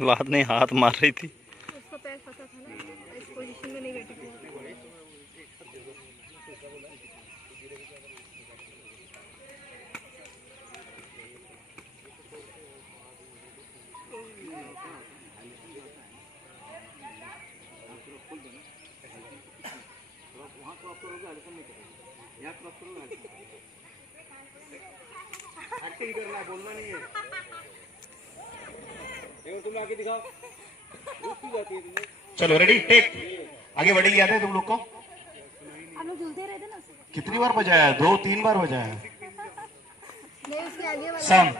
बाद में हाथ मार रही थी। उसका पैर फंसा था ना, इस पोजीशन में नहीं बैठी थी। एक्टिंग करना है, बोलना नहीं है। तुम आगे दिखाओ। जाती है तुम्हें। चलो रेडी टेक। आगे बढ़ेगी, याद है तुम लोग को? आप लोग झूलते रहते ना। कितनी बार बजाया? 2-3 बार बजाया। नहीं, उसके आगे वाला सम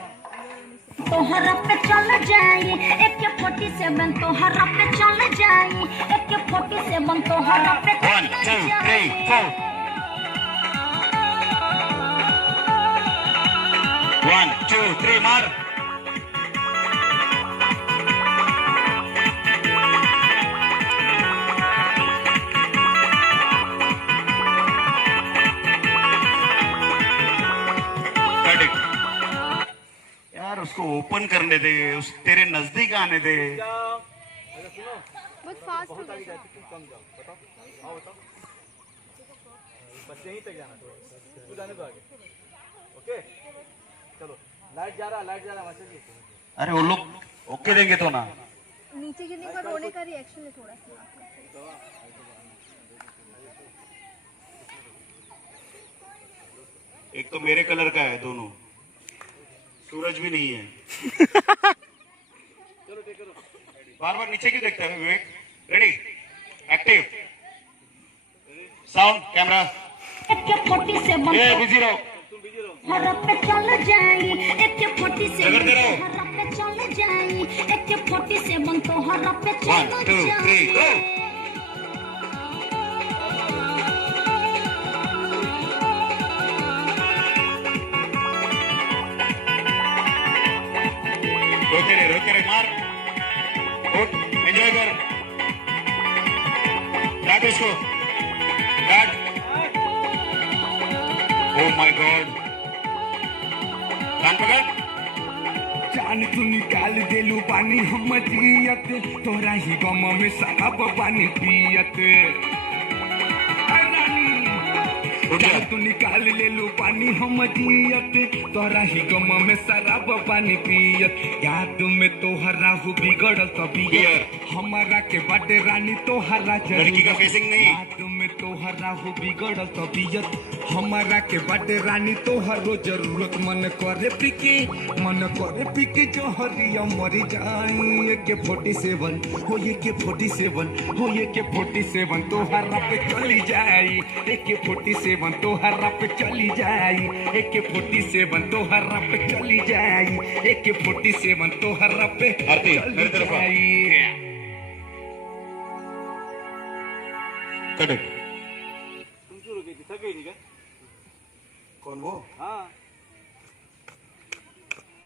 तोहरा पे चल जाई AK-47 तोहरा पे चल जाई AK-47 तोहरा पे 1 2 3 4 1 2 3 मार। यार उसको ओपन करने दे, उस तेरे नजदीक आने दे। बहुत फास्ट हो गया। कम जाओ, बताओ। हाँ बताओ। बस यहीं तक जाना, तू जाने दो आगे। ओके चलो। लाइट जा रहा वैसे भी। अरे वो लोग ओके देंगे तो ना। नीचे गिरने का रोने का रिएक्शन है थोड़ा सा। एक तो मेरे कलर का है दोनों, सूरज भी नहीं है। बार बार नीचे क्यों देखता है Vivek? Ready active sound camera. AK-47 ये बिजी रहो। तोहरा पे चल जाई AK-47 रगड़ते रहो। तोहरा पे चल जाई AK-47 तोहरा पे चल 1 2 3 गो। रोके रे मार। उठ, एंजॉय कर। काट उसको, काट। Oh my God. कान पकड़। जान तू निकाल देलू पानी हम जियत तोरा ही गम में शराब पानी पियत। जान तू निकाल लेलू पानी हम जियत तोरा ही गम में शराब पानी पियत। याद में तोहरा हो बिगड़ल तबीयत हमारा के बाटे रानी तोहरा लड़की का फेसिंग नहीं। याद में तोहरा हो बिगड़ल तबीयत हमारा के बाटे रानी तोहरो जरूरत मन करे पिके जोहरिया मरी जाई AK-47 हो AK-47 हो AK-47 तोहरा पे चली जाई AK-47 तोहरा पे चली जाई AK-47 तोहरा पे चली जाई AK-47 तोहरा पे आरती मेरी तरफ आ। कट। तुम शुरू की थी, थक गई थी क्या? कौन वो? हाँ